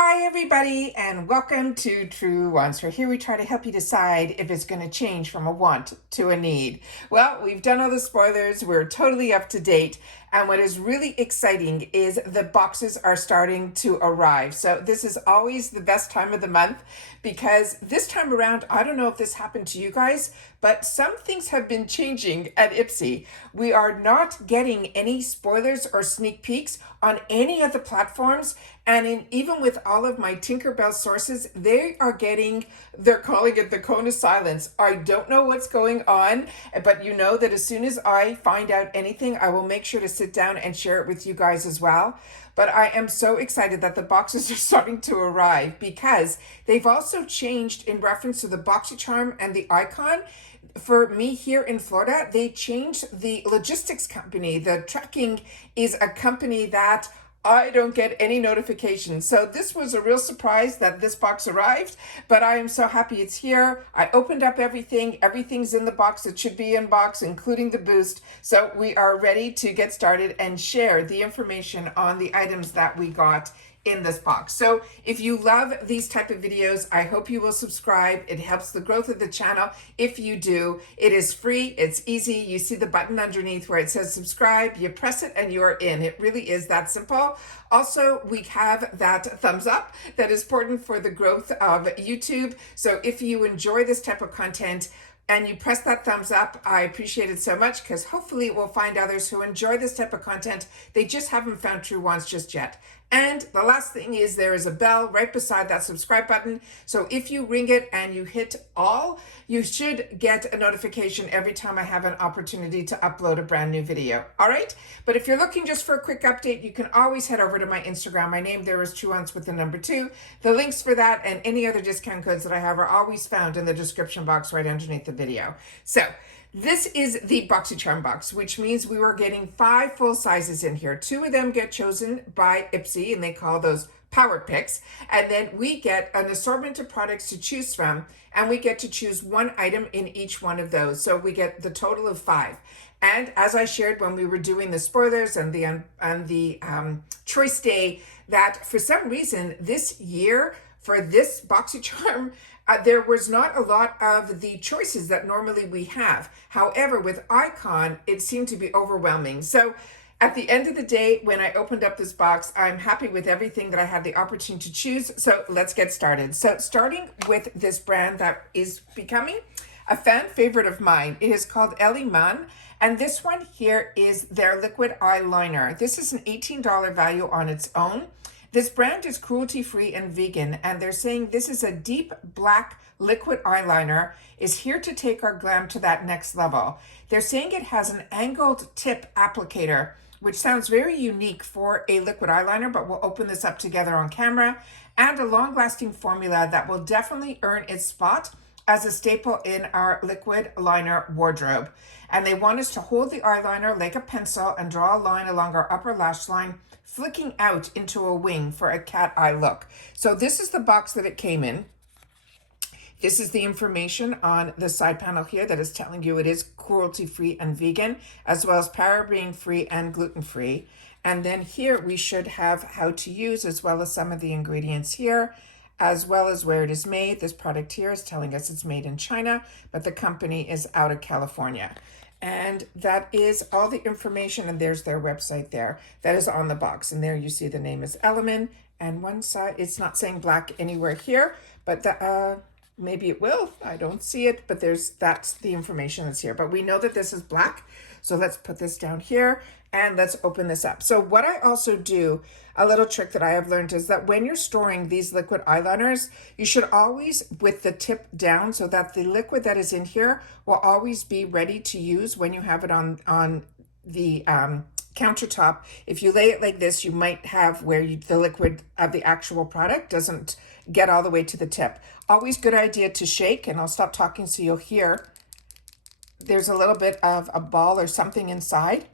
Hi everybody and welcome to Truewants, where here we try to help you decide if it's going to change from a want to a need. Well, we've done all the spoilers, we're totally up to date, and what is really exciting is the boxes are starting to arrive. So this is always the best time of the month because this time around, I don't know if this happened to you guys, but some things have been changing at IPSY. We are not getting any spoilers or sneak peeks on any of the platforms, and even with all of my Tinkerbell sources, they're calling it the cone of silence. I don't know what's going on, but you know that as soon as I find out anything, I will make sure to sit down and share it with you guys as well. But I am so excited that the boxes are starting to arrive because they've also changed in reference to the Boxycharm and the icon. For me here in Florida, they changed the logistics company. The tracking is a company that I don't get any notifications. So this was a real surprise that this box arrived, but I am so happy it's here. I opened up everything. Everything's in the box that should be in box, including the boost. So we are ready to get started and share the information on the items that we got in this box. So if you love these type of videos, I hope you will subscribe. It helps the growth of the channel. If you do, it is free, it's easy. You see the button underneath where it says subscribe, you press it and you're in. It really is that simple. Also, we have that thumbs up that is important for the growth of YouTube. So if you enjoy this type of content, and you press that thumbs up, I appreciate it so much because hopefully it will find others who enjoy this type of content. They just haven't found Truewants just yet. And the last thing is there is a bell right beside that subscribe button. So if you ring it and you hit all, you should get a notification every time I have an opportunity to upload a brand new video. All right. But if you're looking just for a quick update, you can always head over to my Instagram. My name there is Truewants with the number 2. The links for that and any other discount codes that I have are always found in the description box right underneath the video. So this is the Boxycharm box, which means we were getting 5 full sizes in here. 2 of them get chosen by IPSY, and they call those power picks. And then we get an assortment of products to choose from, and we get to choose 1 item in each one of those. So we get the total of 5. And as I shared when we were doing the spoilers and the choice day, that for some reason this year for this Boxycharm, there was not a lot of the choices that normally we have. However, with Icon, it seemed to be overwhelming. So at the end of the day, when I opened up this box, I'm happy with everything that I had the opportunity to choose. So let's get started. So starting with this brand that is becoming a fan favorite of mine. It is called Luminous. And this one here is their liquid eyeliner. This is an $18 value on its own. This brand is cruelty-free and vegan, and they're saying this is a deep black liquid eyeliner, is here to take our glam to that next level. They're saying it has an angled tip applicator, which sounds very unique for a liquid eyeliner, but we'll open this up together on camera, and a long-lasting formula that will definitely earn its spot as a staple in our liquid liner wardrobe. And they want us to hold the eyeliner like a pencil and draw a line along our upper lash line, flicking out into a wing for a cat eye look. So this is the box that it came in. This is the information on the side panel here that is telling you it is cruelty-free and vegan, as well as paraben-free and gluten-free. And then here we should have how to use, as well as some of the ingredients here, as well as where it is made. This product here is telling us it's made in China, but the company is out of California. And that is all the information, and there's their website there. That is on the box, and there you see the name is Element, and one side, it's not saying black anywhere here, but maybe it will. I don't see it, but that's the information that's here. But we know that this is black, so let's put this down here, and let's open this up. So what I also do, a little trick that I have learned is that when you're storing these liquid eyeliners, you should always with the tip down so that the liquid that is in here will always be ready to use when you have it on the countertop. If you lay it like this, you might have where the liquid of the actual product doesn't get all the way to the tip. Always good idea to shake, and I'll stop talking so you'll hear. There's a little bit of a ball or something inside.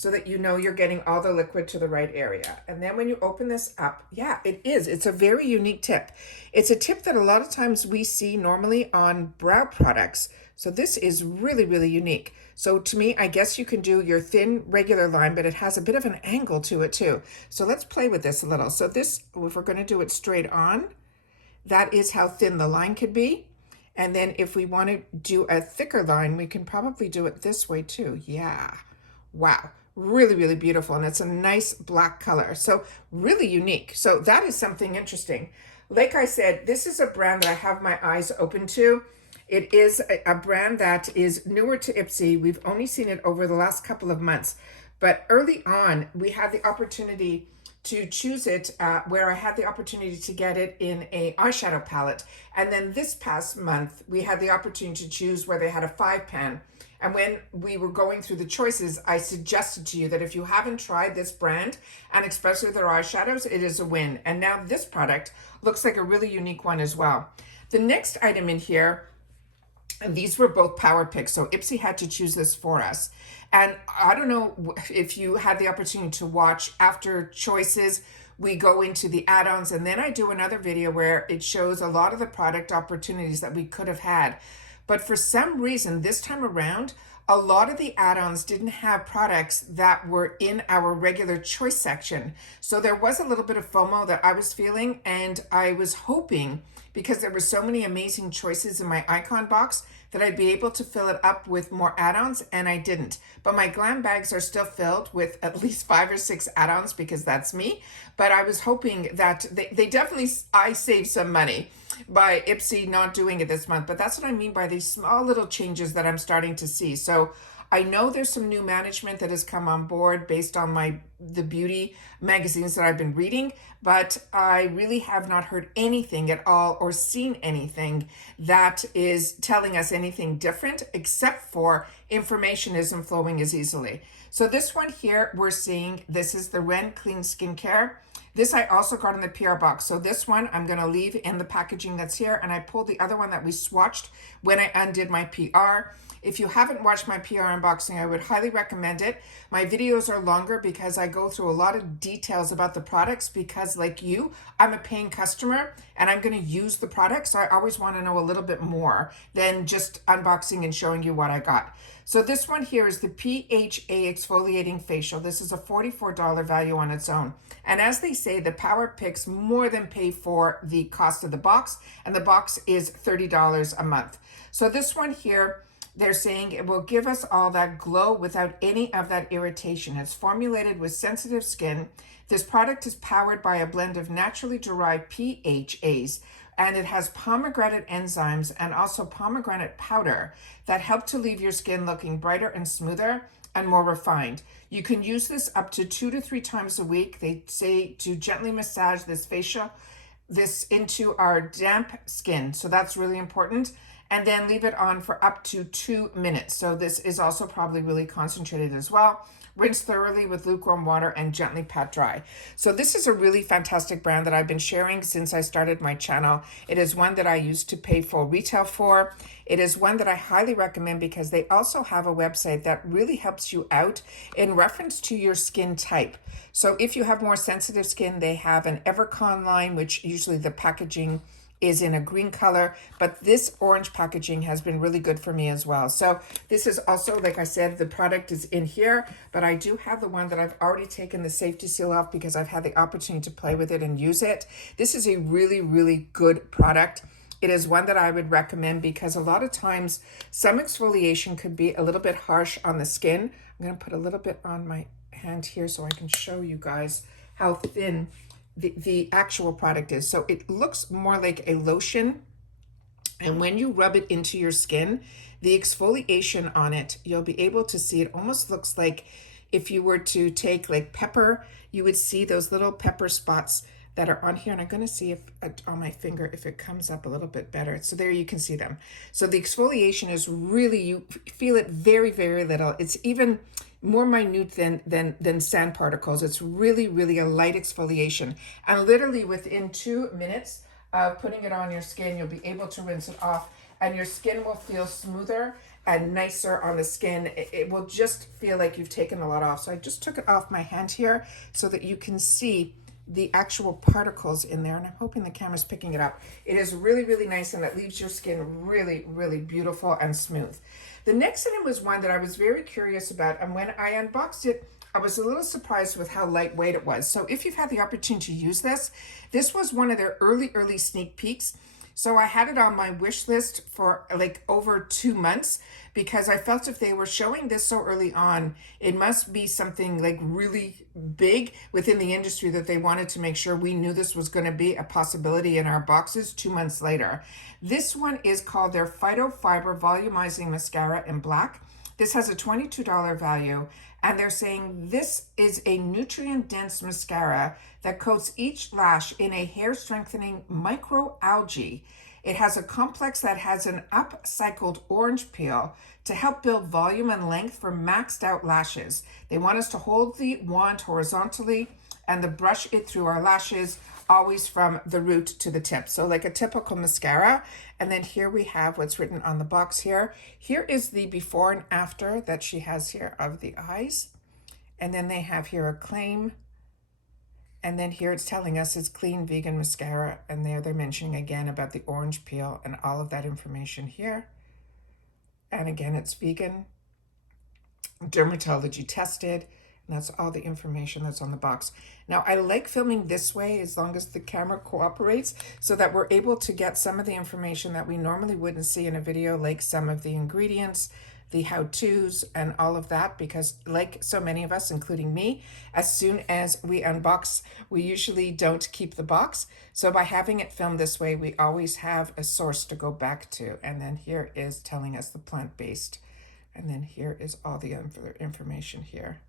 so that you know you're getting all the liquid to the right area. And then when you open this up, yeah, it's a very unique tip. It's a tip that a lot of times we see normally on brow products. So this is really, really unique. So to me, I guess you can do your thin regular line, but it has a bit of an angle to it too. So let's play with this a little. So this, if we're going to do it straight on, that is how thin the line could be. And then if we want to do a thicker line, we can probably do it this way too. Yeah. Wow. Really, really beautiful. And it's a nice black color. So really unique. So that is something interesting. Like I said, this is a brand that I have my eyes open to. It is a brand that is newer to IPSY. We've only seen it over the last couple of months. But early on, we had the opportunity to choose it where I had the opportunity to get it in a eyeshadow palette. And then this past month, we had the opportunity to choose where they had a 5-pan. And when we were going through the choices, I suggested to you that if you haven't tried this brand, and especially their eyeshadows, it is a win. And now this product looks like a really unique one as well. The next item in here, and these were both power picks, so IPSY had to choose this for us. And I don't know if you had the opportunity to watch after choices, we go into the add-ons, and then I do another video where it shows a lot of the product opportunities that we could have had. But for some reason, this time around, a lot of the add-ons didn't have products that were in our regular choice section. So there was a little bit of FOMO that I was feeling, and I was hoping, because there were so many amazing choices in my icon box, that I'd be able to fill it up with more add-ons, and I didn't. But my glam bags are still filled with at least 5 or 6 add-ons, because that's me. But I was hoping that they definitely, I saved some money by IPSY not doing it this month. But that's what I mean by these small little changes that I'm starting to see. So I know there's some new management that has come on board based on the beauty magazines that I've been reading, but I really have not heard anything at all or seen anything that is telling us anything different, except for information isn't flowing as easily. So this one here, we're seeing, this is the Ren Clean Skincare. This I also got in the PR box. So this one I'm going to leave in the packaging that's here, and I pulled the other one that we swatched when I undid my PR. If you haven't watched my PR unboxing, I would highly recommend it. My videos are longer because I go through a lot of details about the products, because like you, I'm a paying customer and I'm going to use the products. So I always want to know a little bit more than just unboxing and showing you what I got. So this one here is the PHA Exfoliating Facial. This is a $44 value on its own. And as they say, the power picks more than pay for the cost of the box, and the box is $30 a month. So this one here, they're saying it will give us all that glow without any of that irritation. It's formulated with sensitive skin. This product is powered by a blend of naturally derived PHAs, and it has pomegranate enzymes and also pomegranate powder that help to leave your skin looking brighter and smoother and more refined. You can use this up to 2 to 3 times a week. They say to gently massage this into our damp skin. So that's really important. And then leave it on for up to 2 minutes. So this is also probably really concentrated as well. Rinse thoroughly with lukewarm water and gently pat dry. So this is a really fantastic brand that I've been sharing since I started my channel. It is one that I used to pay full retail for. It is one that I highly recommend because they also have a website that really helps you out in reference to your skin type. So if you have more sensitive skin, they have an Evercon line, which usually the packaging is in a green color, but this orange packaging has been really good for me as well. So this is also, like I said, the product is in here, but I do have the one that I've already taken the safety seal off because I've had the opportunity to play with it and use it. This is a really, really good product. It is one that I would recommend because a lot of times some exfoliation could be a little bit harsh on the skin. I'm gonna put a little bit on my hand here so I can show you guys how thin the actual product is. So it looks more like a lotion, and when you rub it into your skin, the exfoliation on it, you'll be able to see it almost looks like if you were to take like pepper, you would see those little pepper spots that are on here. And I'm going to see if on my finger if it comes up a little bit better. So there you can see them. So the exfoliation is really, you feel it very, very little. It's even more minute than sand particles. It's really, really a light exfoliation. And literally within 2 minutes of putting it on your skin, you'll be able to rinse it off and your skin will feel smoother and nicer on the skin. It will just feel like you've taken a lot off. So I just took it off my hand here so that you can see the actual particles in there, and I'm hoping the camera's picking it up. It is really, really nice, and it leaves your skin really, really beautiful and smooth. The next item was one that I was very curious about, and when I unboxed it, I was a little surprised with how lightweight it was. So if you've had the opportunity to use this, this was one of their early sneak peeks. So I had it on my wish list for like over 2 months because I felt if they were showing this so early on, it must be something like really big within the industry that they wanted to make sure we knew this was going to be a possibility in our boxes 2 months later. This one is called their Phytofiber Volumizing Mascara in black. This has a $22 value, and they're saying this is a nutrient-dense mascara that coats each lash in a hair-strengthening microalgae. It has a complex that has an upcycled orange peel to help build volume and length for maxed out lashes. They want us to hold the wand horizontally and then brush it through our lashes, always from the root to the tip. So like a typical mascara. And then here we have what's written on the box here. Here is the before and after that she has here of the eyes. And then they have here a claim. And then here it's telling us it's clean vegan mascara. And there they're mentioning again about the orange peel and all of that information here. And again, it's vegan, dermatology tested. And that's all the information that's on the box. Now, I like filming this way as long as the camera cooperates so that we're able to get some of the information that we normally wouldn't see in a video, like some of the ingredients, the how-tos, and all of that, because like so many of us, including me, as soon as we unbox, we usually don't keep the box. So by having it filmed this way, we always have a source to go back to. And then here is telling us the plant-based. And then here is all the other information here.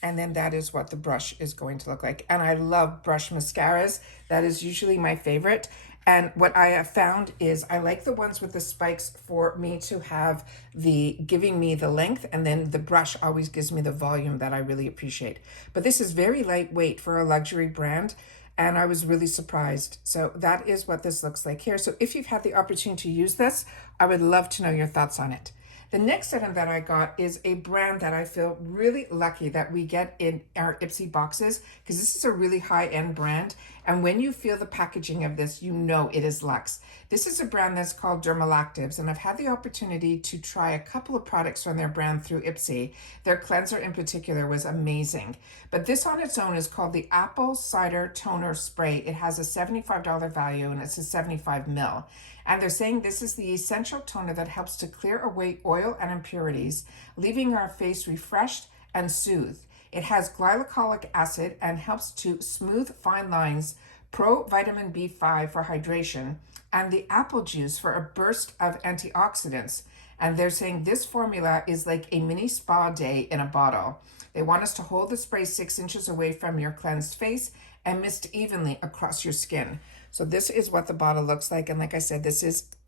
And then that is what the brush is going to look like. And I love brush mascaras. That is usually my favorite. And what I have found is I like the ones with the spikes for me to have the giving me the length, and then the brush always gives me the volume that I really appreciate. But this is very lightweight for a luxury brand, and I was really surprised. So that is what this looks like here. So if you've had the opportunity to use this, I would love to know your thoughts on it. The next item that I got is a brand that I feel really lucky that we get in our IPSY boxes, because this is a really high-end brand. And when you feel the packaging of this, you know it is luxe. This is a brand that's called Dermalactives, and I've had the opportunity to try a couple of products from their brand through IPSY. Their cleanser in particular was amazing. But this on its own is called the Apple Cider Toner Spray. It has a $75 value, and it's a 75 ml. And they're saying this is the essential toner that helps to clear away oil and impurities, leaving our face refreshed and soothed. It has glycolic acid and helps to smooth fine lines, pro-vitamin B5 for hydration, and the apple juice for a burst of antioxidants. And they're saying this formula is like a mini spa day in a bottle. They want us to hold the spray 6 inches away from your cleansed face and mist evenly across your skin. So this is what the bottle looks like. And like I said,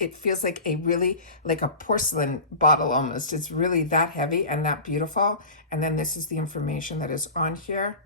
it feels like like a porcelain bottle almost. It's really that heavy and that beautiful. And then this is the information that is on here.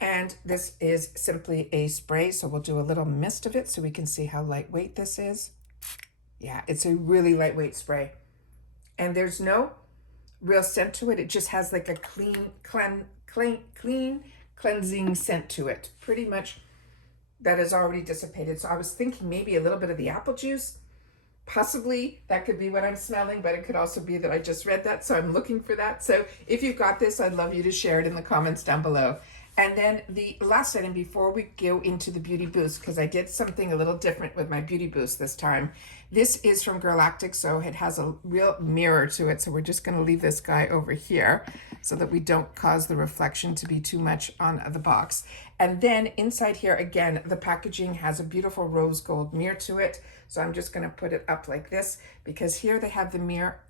And this is simply a spray. So we'll do a little mist of it so we can see how lightweight this is. Yeah, it's a really lightweight spray. And there's no real scent to it. It just has like a clean cleansing scent to it. Pretty much that is already dissipated. So I was thinking maybe a little bit of the apple juice. Possibly that could be what I'm smelling, but it could also be that I just read that. So I'm looking for that. So if you've got this, I'd love you to share it in the comments down below. And then the last item before we go into the beauty boost, because I did something a little different with my beauty boost this time. This is from Galactic, so it has a real mirror to it. So we're just going to leave this guy over here so that we don't cause the reflection to be too much on the box. And then inside here, again, the packaging has a beautiful rose gold mirror to it. So I'm just going to put it up like this because here they have the mirror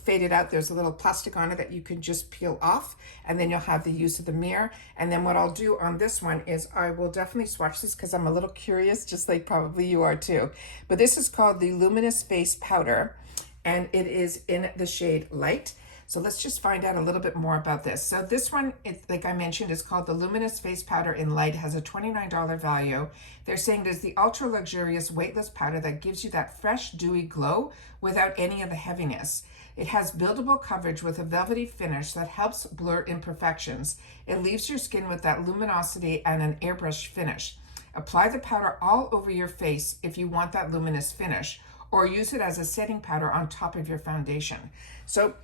faded out. There's a little plastic on it that you can just peel off, and then you'll have the use of the mirror. And then what I'll do on this one is I will definitely swatch this because I'm a little curious, just like probably you are too. But this is called the Luminous Face Powder, and it is in the shade Light. So let's just find out a little bit more about this. So this one, like I mentioned, is called the Luminous Face Powder in Light. It has a $29 value. They're saying it is the ultra luxurious weightless powder that gives you that fresh, dewy glow without any of the heaviness. It has buildable coverage with a velvety finish that helps blur imperfections. It leaves your skin with that luminosity and an airbrush finish. Apply the powder all over your face if you want that luminous finish, or use it as a setting powder on top of your foundation. So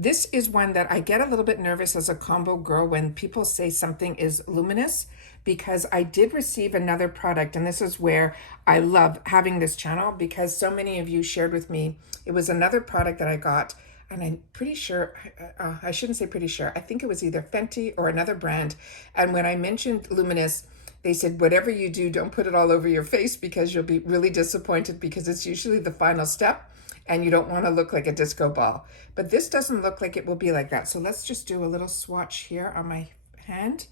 this is one that I get a little bit nervous as a combo girl when people say something is luminous, because I did receive another product, and this is where I love having this channel, because so many of you shared with me. It was another product that I got, and I'm pretty sure, I shouldn't say pretty sure, I think it was either Fenty or another brand. And when I mentioned luminous, they said, whatever you do, don't put it all over your face because you'll be really disappointed, because it's usually the final step and you don't want to look like a disco ball. But this doesn't look like it will be like that. So let's just do a little swatch here on my hand.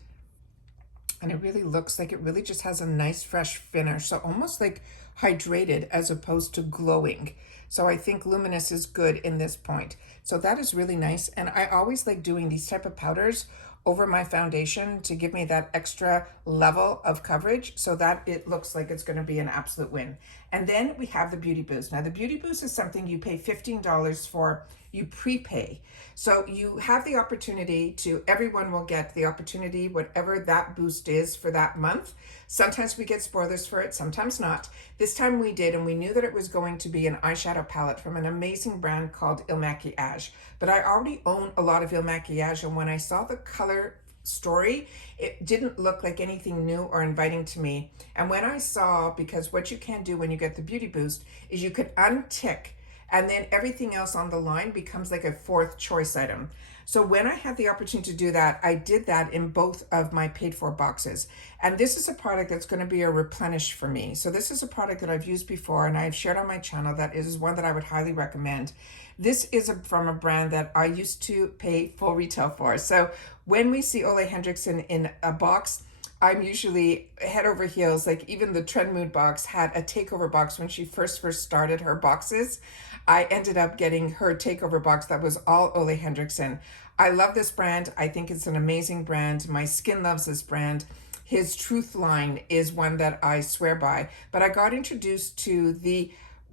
And it really looks like it really just has a nice fresh finish. So almost like hydrated as opposed to glowing. So I think luminous is good in this point. So that is really nice. And I always like doing these type of powders over my foundation to give me that extra level of coverage so that it looks like it's going to be an absolute win. And then we have the Beauty Boost. Now the Beauty Boost is something you pay $15 for, you prepay. So you have the opportunity to, everyone will get the opportunity, whatever that boost is for that month. Sometimes we get spoilers for it, sometimes not. This time we did, and we knew that it was going to be an eyeshadow palette from an amazing brand called Il Maquillage. But I already own a lot of Il Maquillage, and when I saw the color story, it didn't look like anything new or inviting to me. And when I saw, because what you can do when you get the Beauty Boost is you could untick, and then everything else on the line becomes like a fourth choice item. So when I had the opportunity to do that, I did that in both of my paid for boxes. And this is a product that's going to be a replenish for me. So this is a product that I've used before and I've shared on my channel. That is one that I would highly recommend. This is from a brand that I used to pay full retail for. So when we see Ole Henriksen in a box, I'm usually head over heels. Like even the Trend Mood box had a takeover box when she first started her boxes. I ended up getting her takeover box that was all Ole Henriksen. I love this brand. I think it's an amazing brand. My skin loves this brand. His Truth line is one that I swear by. But I got introduced to the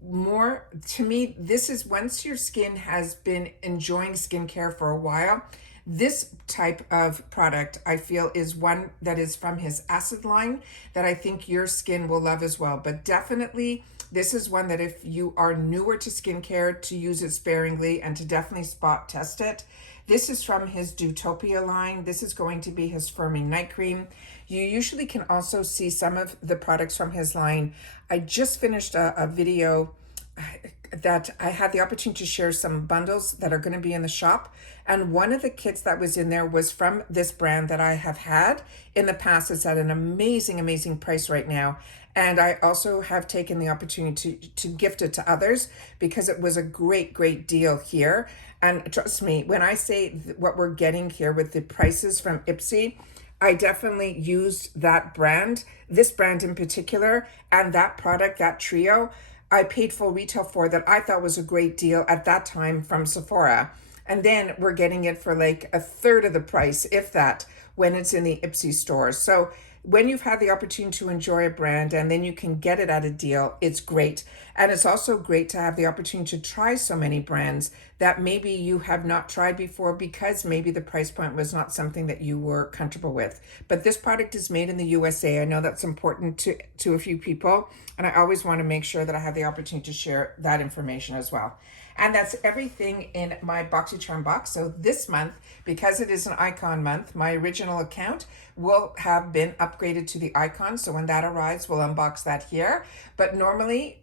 more, to me, this is once your skin has been enjoying skincare for a while, this type of product I feel is one that is from his acid line that I think your skin will love as well. But definitely this is one that if you are newer to skincare, to use it sparingly and to definitely spot test it. This is from his Dewtopia line. This is going to be his firming night cream. You usually can also see some of the products from his line. I just finished a video that I had the opportunity to share some bundles that are going to be in the shop. And one of the kits that was in there was from this brand that I have had in the past. It's at an amazing, amazing price right now. And I also have taken the opportunity to gift it to others because it was a great, great deal here. And trust me, when I say what we're getting here with the prices from IPSY, I definitely used that brand, this brand in particular, and that product, that trio, I paid full retail for that I thought was a great deal at that time from Sephora. And then we're getting it for like a third of the price, if that, when it's in the IPSY stores. So when you've had the opportunity to enjoy a brand and then you can get it at a deal, it's great. And it's also great to have the opportunity to try so many brands that maybe you have not tried before because maybe the price point was not something that you were comfortable with. But this product is made in the USA. I know that's important to a few people, and I always want to make sure that I have the opportunity to share that information as well. And that's everything in my Boxycharm box. So this month, because it is an icon month, my original account will have been upgraded to the icon. So when that arrives, we'll unbox that here. But normally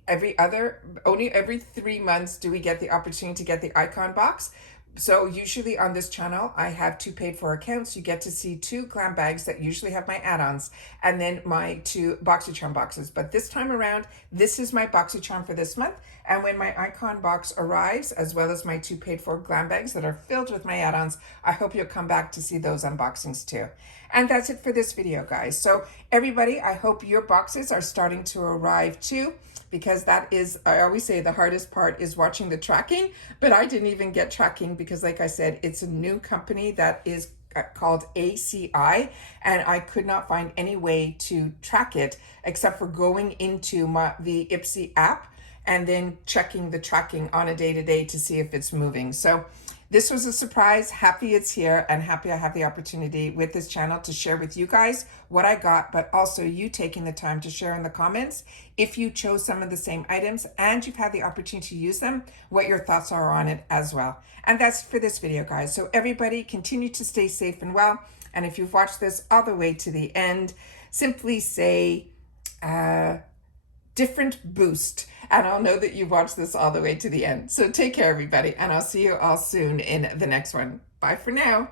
only every 3 months do we get the opportunity to get the icon box. So usually on this channel, I have 2 paid for accounts. You get to see 2 glam bags that usually have my add-ons and then my 2 Boxycharm boxes. But this time around, this is my Boxycharm for this month. And when my icon box arrives, as well as my 2 paid for glam bags that are filled with my add-ons, I hope you'll come back to see those unboxings too. And that's it for this video, guys. So everybody, I hope your boxes are starting to arrive too, because that is, I always say the hardest part is watching the tracking, but I didn't even get tracking because, like I said, it's a new company that is called ACI, and I could not find any way to track it except for going into the IPSY app and then checking the tracking on a day-to-day to see if it's moving. So this was a surprise. Happy it's here, and happy I have the opportunity with this channel to share with you guys what I got, but also you taking the time to share in the comments if you chose some of the same items and you've had the opportunity to use them, what your thoughts are on it as well. And that's for this video, guys. So everybody continue to stay safe and well. And if you've watched this all the way to the end, simply say different boost, and I'll know that you've watched this all the way to the end. So take care, everybody, and I'll see you all soon in the next one. Bye for now.